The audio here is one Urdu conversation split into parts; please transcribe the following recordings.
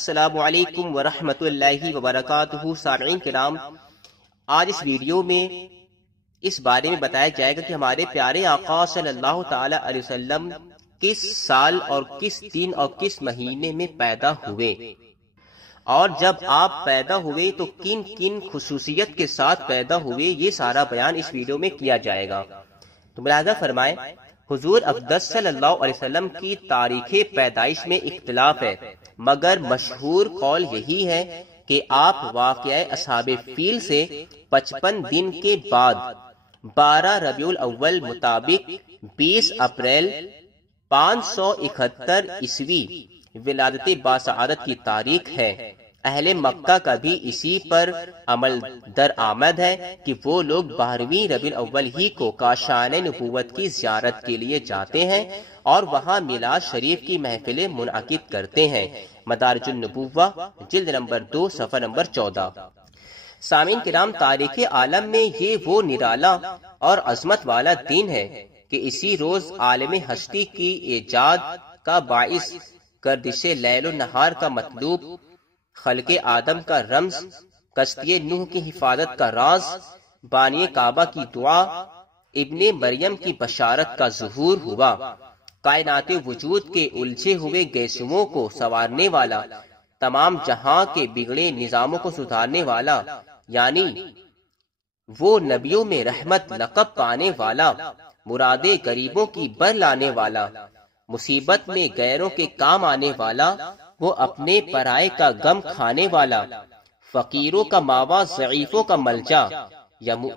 السلام علیکم ورحمۃ اللہ وبرکاتہ۔ سامعین کرام، آج اس ویڈیو میں اس بارے میں بتایا جائے گا کہ ہمارے پیارے آقا صلی اللہ تعالی علیہ وسلم کس سال اور کس دن اور کس مہینے میں پیدا ہوئے، اور جب آپ پیدا ہوئے تو کن کن خصوصیت کے ساتھ پیدا ہوئے، یہ سارا بیان اس ویڈیو میں کیا جائے گا۔ تو ملاحظہ فرمائیں، حضور اقدس صلی اللہ علیہ وسلم کی تاریخ پیدائش میں اختلاف ہے، مگر مشہور قول یہی ہے کہ آپ واقعہ اصحاب فیل سے 55 دن کے بعد 12 ربیع الاول مطابق 20 اپریل 571 عیسوی ولادت باسعادت کی تاریخ ہے۔ اہل مکہ کا بھی اسی پر عمل درآمد ہے کہ وہ لوگ 12ویں ربیع الاول ہی کو کاشان نبوت کی زیارت کے لیے جاتے ہیں اور وہاں میلاد شریف کی محفلیں منعقد کرتے ہیں۔ مدارج النبوہ جلد نمبر 2 صفحہ نمبر 14۔ سامعین کرام، تاریخ عالم میں یہ وہ نرالا اور عظمت والا دن ہے کہ اسی روز عالم ہستی کی ایجاد کا باعث، گردش لیل و نہار کا مطلوب، خلق آدم کا رمز، کشتی نوح کی حفاظت کا راز، بانی کعبہ کی دعا، ابن مریم کی بشارت کا ظہور ہوا، کائنات وجود کے الجھے ہوئے گیسوؤں کو سنوارنے والا، تمام جہاں کے بگڑے نظاموں کو سدھارنے والا، یعنی وہ نبیوں میں رحمت لقب پانے والا، مرادیں غریبوں کی بر لانے والا، مصیبت میں غیروں کے کام آنے والا، وہ اپنے پرائے کا غم کھانے والا، فقیروں کا ماوا، ضعیفوں کا ملجا،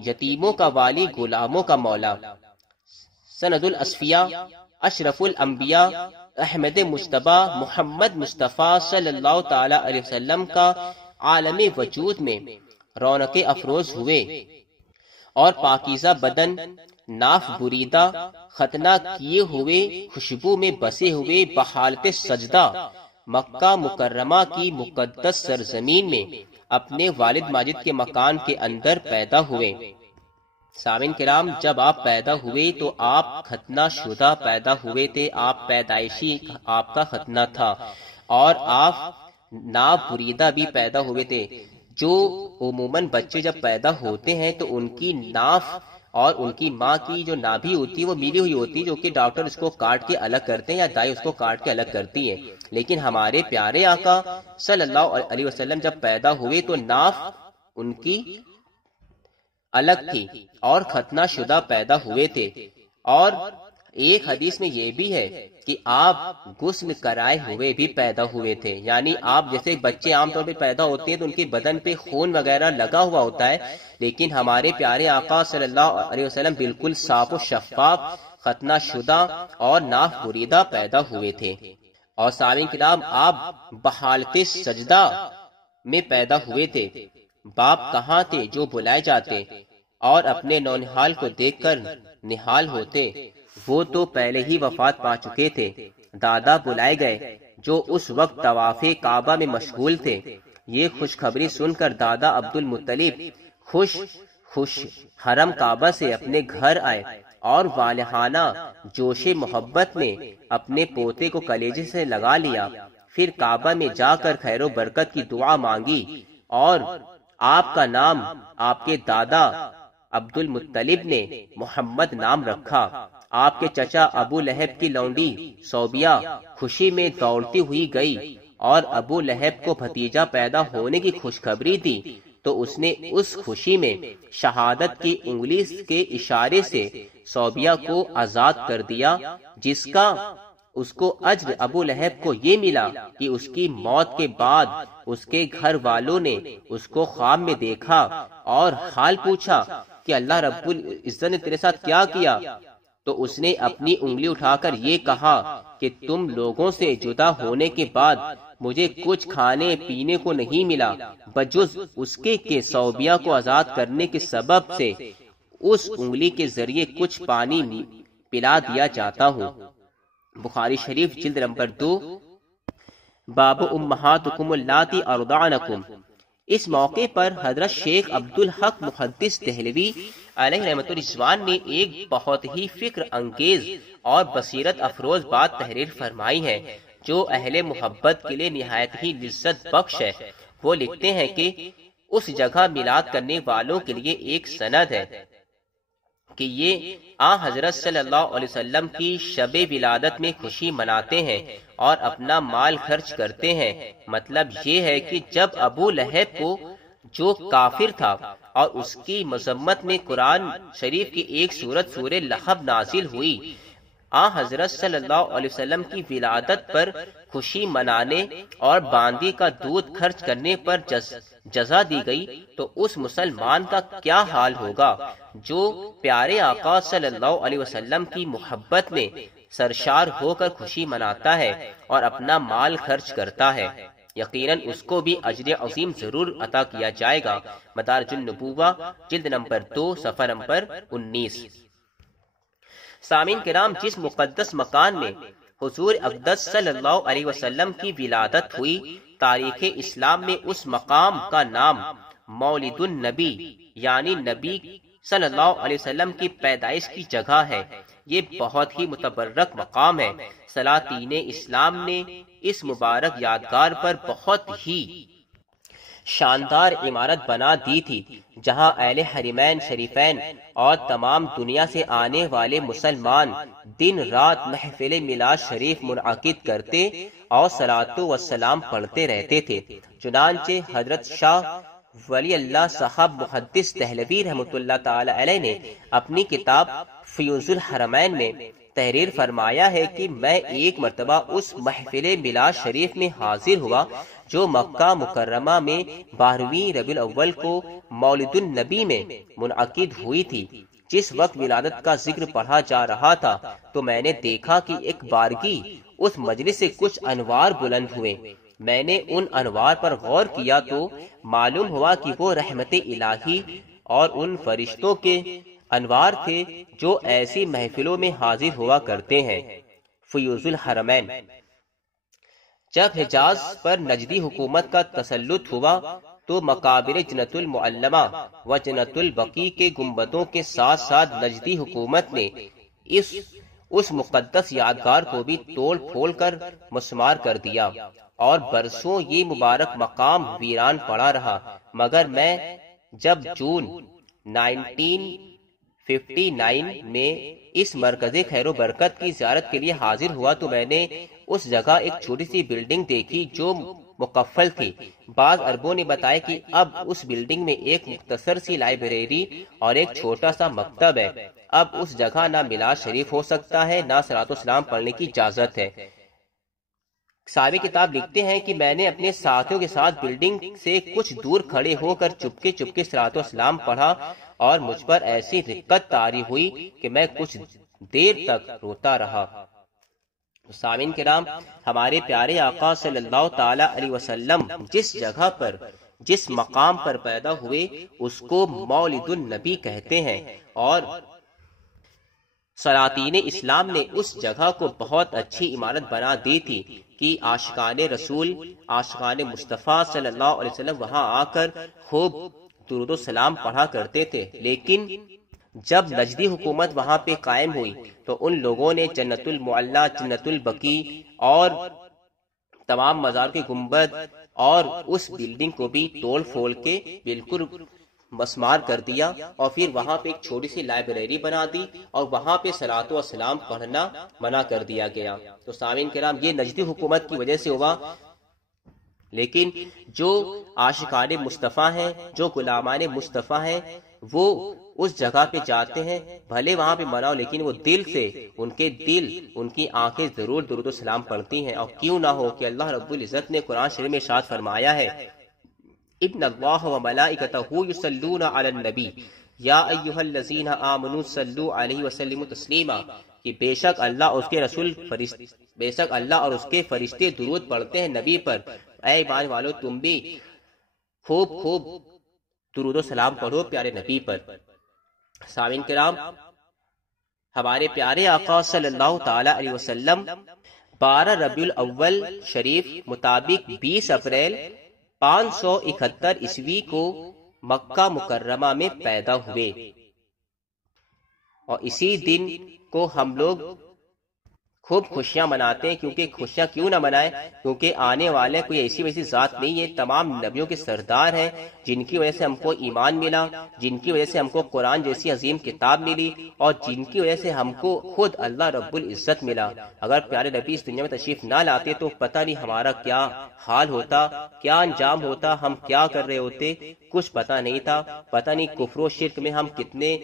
یتیموں کا والی، غلاموں کا مولا۔ سند الاصفیاء، اشرف الانبیاء احمد مجتبی محمد مصطفیٰ صلی اللہ تعالی علیہ وسلم کا عالم وجود میں رونق افروز ہوئے اور پاکیزہ بدن، ناف بریدہ، ختنہ کیے ہوئے، خوشبو میں بسے ہوئے، بحالت سجدہ مکہ مکرمہ کی مقدس سرزمین میں اپنے والد ماجد کے مکان کے اندر پیدا ہوئے۔ سامعین کرام، جب آپ پیدا ہوئے تو آپ ختنہ شدہ پیدا ہوئے تھے، آپ پیدائشی آپ کا ختنہ تھا، اور آپ ناف بریدہ بھی پیدا ہوئے تھے۔ جو عموماً بچے جب پیدا ہوتے ہیں تو ان کی ناف اور ان کی ماں کی جو نابھی ہوتی ہے وہ ملی ہوئی ہوتی ہے، جو کہ ڈاکٹر اس کو کاٹ کے الگ کرتے ہیں یا دائی اس کو کاٹ کے الگ کرتی ہے۔ لیکن ہمارے پیارے آقا صلی اللہ علیہ وسلم جب پیدا ہوئے تو ناف ان کی الگ تھی اور ختنہ شدہ پیدا ہوئے تھے۔ اور ایک حدیث میں یہ بھی ہے کہ آپ غسل کرائے ہوئے بھی پیدا ہوئے تھے، یعنی آپ جیسے بچے عام طور پہ پیدا ہوتے ہیں تو ان کے بدن پہ خون وغیرہ لگا ہوا ہوتا ہے، لیکن ہمارے پیارے آقا صلی اللہ علیہ وسلم بالکل صاف و شفاف، ختنہ شدہ اور ناف بریدہ پیدا ہوئے تھے۔ اور سامعین کرام، آپ بحالت سجدہ میں پیدا ہوئے تھے۔ باپ کہاں تھے جو بلائے جاتے اور اپنے نونہال کو دیکھ کر نہال ہوتے، وہ تو پہلے ہی وفات پا چکے تھے۔ دادا بلائے گئے جو اس وقت طواف کعبہ میں مشغول تھے۔ یہ خوشخبری سن کر دادا عبد المطلب خوش حرم کعبہ سے اپنے گھر آئے اور والہانہ جوش محبت میں اپنے پوتے کو کلیجے سے لگا لیا۔ پھر کعبہ میں جا کر خیر و برکت کی دعا مانگی، اور آپ کا نام آپ کے دادا عبد المطلب نے محمد نام رکھا۔ آپ کے چچا ابو لہب کی لونڈی صوبیہ خوشی میں دوڑتی ہوئی گئی اور ابو لہب کو بھتیجا پیدا ہونے کی خوشخبری دی، تو اس نے اس خوشی میں شہادت کی انگلی کے اشارے سے صوبیہ کو آزاد کر دیا، جس کا اس کو اجر ابو لہب کو یہ ملا کہ اس کی موت کے بعد اس کے گھر والوں نے اس کو خواب میں دیکھا اور حال پوچھا کہ اللہ رب العزت نے تیرے ساتھ کیا کیا، تو اس نے اپنی انگلی اٹھا کر یہ کہا کہ تم لوگوں سے جدا ہونے کے بعد مجھے کچھ کھانے پینے کو نہیں ملا بجز اس کے کہ صوبیہ کو آزاد کرنے کے سبب سے اس انگلی کے ذریعے کچھ پانی پلا دیا جاتا ہوں۔ بخاری شریف جلد نمبر 2 باب امہاتکم اللاتی ارضعنکم۔ اس موقع پر حضرت شیخ عبدالحق محدث دہلوی علیہ رحمۃ الرضوان نے ایک بہت ہی فکر انگیز اور بصیرت افروز بات تحریر فرمائی ہے۔ جو اہل محبت کے لیے نہایت ہی لذت بخش ہے۔ وہ لکھتے ہیں کہ اس جگہ میلاد کرنے والوں کے لیے ایک سند ہے کہ یہ حضرت صلی اللہ علیہ وسلم کی شب ولادت میں خوشی مناتے ہیں اور اپنا مال خرچ کرتے ہیں۔ مطلب یہ ہے کہ جب ابو لہب کو، جو کافر تھا، اور اس کی مذمت میں قرآن شریف کی ایک سورت سورہ لہب نازل ہوئی، حضرت صلی اللہ علیہ وسلم کی ولادت پر خوشی منانے اور باندی کا دودھ خرچ کرنے پر جزا دی گئی، تو اس مسلمان کا کیا حال ہوگا جو پیارے آقا صلی اللہ علیہ وسلم کی محبت میں سرشار ہو کر خوشی مناتا ہے اور اپنا مال خرچ کرتا ہے۔ یقیناً اس کو بھی اجر عظیم ضرور عطا کیا جائے گا۔ مدارج النبوہ جلد نمبر 2 صفحہ نمبر 19۔ سامعین کرام، جس مقدس مکان میں حضور اقدس صلی اللہ علیہ وسلم کی ولادت ہوئی، تاریخ اسلام میں اس مقام کا نام مولد النبی یعنی نبی صلی اللہ علیہ وسلم کی پیدائش کی جگہ ہے۔ یہ بہت ہی متبرک مقام ہے۔ سلاطین اسلام نے اس مبارک یادگار پر بہت ہی شاندار عمارت بنا دی تھی، جہاں اہل حرمین شریفین اور تمام دنیا سے آنے والے مسلمان دن رات محفل میلاد شریف منعقد کرتے اور صلاۃ و سلام پڑھتے رہتے تھے۔ چنانچہ حضرت شاہ ولی اللہ صاحب محدث دہلوی رحمۃ اللہ تعالی علیہ نے اپنی کتاب فیوز الحرمین میں تحریر فرمایا ہے کہ میں ایک مرتبہ اس محفل میلاد شریف میں حاضر ہوا جو مکہ مکرمہ میں 12ویں ربیع الاول کو مولد النبی میں منعقد ہوئی تھی۔ جس وقت ولادت کا ذکر پڑھا جا رہا تھا تو میں نے دیکھا کہ ایک بارگی اس مجلس سے کچھ انوار بلند ہوئے۔ میں نے ان انوار پر غور کیا تو معلوم ہوا کہ وہ رحمت الہی اور ان فرشتوں کے انوار تھے جو ایسی محفلوں میں حاضر ہوا کرتے ہیں۔ فیوز الحرمین۔ جب حجاز پر نجدی حکومت کا تسلط ہوا تو مقابر جنت المعلمہ و جنت البقیع کے گنبدوں کے ساتھ ساتھ نجدی حکومت نے اس مقدس یادگار کو بھی توڑ پھوڑ کر مسمار کر دیا اور برسوں یہ مبارک مقام ویران پڑا رہا۔ مگر میں جب جون 1959 میں اس مرکز خیر و برکت کی زیارت کے لیے حاضر ہوا تو میں نے اس جگہ ایک چھوٹی سی بلڈنگ دیکھی جو مقفل تھی۔ بعض عربوں نے بتایا کہ اب اس بلڈنگ میں ایک مختصر سی لائبریری اور ایک چھوٹا سا مکتب ہے۔ اب اس جگہ نہ میلاد شریف ہو سکتا ہے نہ صلاۃ و سلام پڑھنے کی اجازت ہے۔ صاحب کتاب لکھتے ہیں کہ میں نے اپنے ساتھیوں کے ساتھ بلڈنگ سے کچھ دور کھڑے ہو کر چپکے چپکے صلاۃ و سلام پڑھا اور مجھ پر ایسی رقت طاری ہوئی کہ میں کچھ دیر تک روتا رہا۔ سامعین کرام، ہمارے پیارے آقا صلی اللہ تعالی علیہ وسلم جس جگہ پر جس مقام پر پیدا ہوئے اس کو مولد النبی کہتے ہیں، اور سلاطین اسلام نے اس جگہ کو بہت اچھی عمارت بنا دی تھی کہ عاشقان رسول، عاشقان مصطفیٰ صلی اللہ علیہ وسلم وہاں آ کر خوب درود و سلام پڑھا کرتے تھے۔ لیکن جب نجدی حکومت وہاں پہ قائم ہوئی تو ان لوگوں نے جنت المعلی، جنت البقیع اور تمام مزار کے گنبد اور اس بلڈنگ کو بھی توڑ پھوڑ کے بالکل مسمار کر دیا، اور پھر وہاں پہ ایک چھوٹی سی لائبریری بنا دی اور وہاں پہ صلاۃ و سلام پڑھنا منع کر دیا گیا۔ تو سامعین کرام، یہ نجدی حکومت کی وجہ سے ہوا۔ لیکن جو عاشقان مصطفیٰ ہیں، جو غلامان مصطفیٰ ہیں، وہ اس جگہ پہ جاتے ہیں، بھلے وہاں پہ منع ہو لیکن وہ دل سے، ان کی آنکھیں ضرور درود و سلام پڑھتی ہیں۔ اور کیوں نہ ہو کہ اللہ رب العزت نے قرآن شریف میں ارشاد فرمایا ہے، ان اللہ و ملائکتہ یصلون علی النبی یا ایھا الذین آمنوا صلوا علیہ وسلموا تسلیما، کہ بے شک اللہ اور اس کے فرشتے درود پڑھتے ہیں نبی پر۔ اے ایمان والو، تم بھی خوب درود و سلام پڑھو پیارے نبی پر۔ سامعین کرام، ہمارے پیارے آقا صلی اللہ تعالی علیہ وسلم 12 ربیع الاول شریف مطابق 20 اپریل 571 عیسوی کو مکہ مکرمہ میں پیدا ہوئے، اور اسی دن کو ہم لوگ خوب خوشیاں مناتے ہیں، کیونکہ خوشیاں کیوں نہ منائیں، کیونکہ آنے والے کوئی ایسی ویسی ذات نہیں ہے، تمام نبیوں کے سردار ہیں، جن کی وجہ سے ہم کو ایمان ملا، جن کی وجہ سے ہم کو قرآن جیسی عظیم کتاب ملی، اور جن کی وجہ سے ہم کو خود اللہ رب العزت ملا۔ اگر پیارے نبی اس دنیا میں تشریف نہ لاتے تو پتہ نہیں ہمارا کیا حال ہوتا، کیا انجام ہوتا، ہم کیا کر رہے ہوتے، کچھ پتہ نہیں تھا، پتہ نہیں کفر و شرک میں ہم کتنے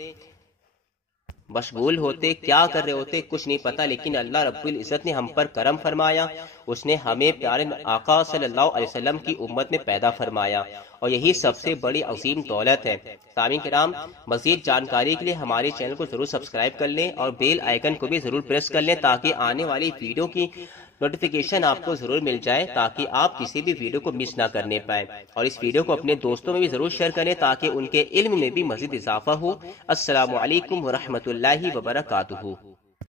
مشغول ہوتے، کیا کر رہے ہوتے، کچھ نہیں پتا۔ لیکن اللہ رب العزت نے ہم پر کرم فرمایا، اس نے ہمیں پیارے آقا صلی اللہ علیہ وسلم کی امت میں پیدا فرمایا، اور یہی سب سے بڑی عظیم دولت ہے۔ سامعین کرام، مزید جانکاری کے لیے ہمارے چینل کو ضرور سبسکرائب کر لیں اور بیل آئیکن کو بھی ضرور پریس کر لیں، تاکہ آنے والی ویڈیو کی نوٹیفیکیشن آپ کو ضرور مل جائے، تاکہ آپ کسی بھی ویڈیو کو مس نہ کرنے پائیں، اور اس ویڈیو کو اپنے دوستوں میں بھی ضرور شیئر کریں تاکہ ان کے علم میں بھی مزید اضافہ ہو۔ السلام علیکم ورحمۃ اللہ وبرکاتہ۔